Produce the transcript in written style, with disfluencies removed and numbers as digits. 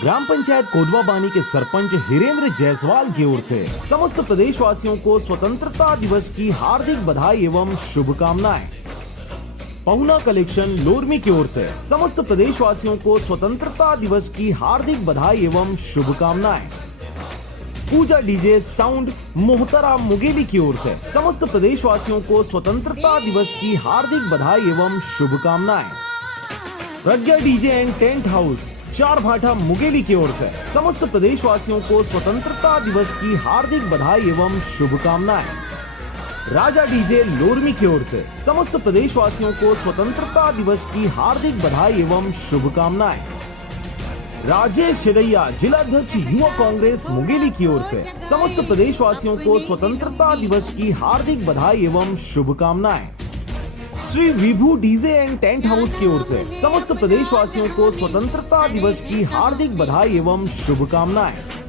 ग्राम पंचायत कोदवा बानी के सरपंच हिरेंद्र जायसवाल की ओर से समस्त प्रदेशवासियों को स्वतंत्रता दिवस की हार्दिक बधाई एवं शुभकामनाएं। पहुना कलेक्शन लोरमी की ओर से समस्त प्रदेशवासियों को स्वतंत्रता दिवस की हार्दिक बधाई एवं शुभकामनाएं। पूजा डीजे साउंड मोहतरा मुगेली की ओर से समस्त प्रदेशवासियों को स्वतंत्रता दिवस की हार्दिक बधाई एवं शुभकामनाएं। प्रज्ञा डीजे एंड टेंट हाउस चार भाटा मुगेली की ओर से समस्त प्रदेशवासियों को स्वतंत्रता दिवस की हार्दिक बधाई एवं शुभकामनाएं। राजा डीजे लोरमी की ओर से समस्त प्रदेशवासियों को स्वतंत्रता दिवस की हार्दिक बधाई एवं शुभकामनाएं। राजेश शेदैया जिलाध्यक्ष युवा कांग्रेस मुगेली की ओर से समस्त प्रदेशवासियों को स्वतंत्रता दिवस की हार्दिक बधाई एवं शुभकामनाएं। श्री विभू डीजे एंड टेंट हाउस की ओर से समस्त प्रदेशवासियों को स्वतंत्रता दिवस की हार्दिक बधाई एवं शुभकामनाएं।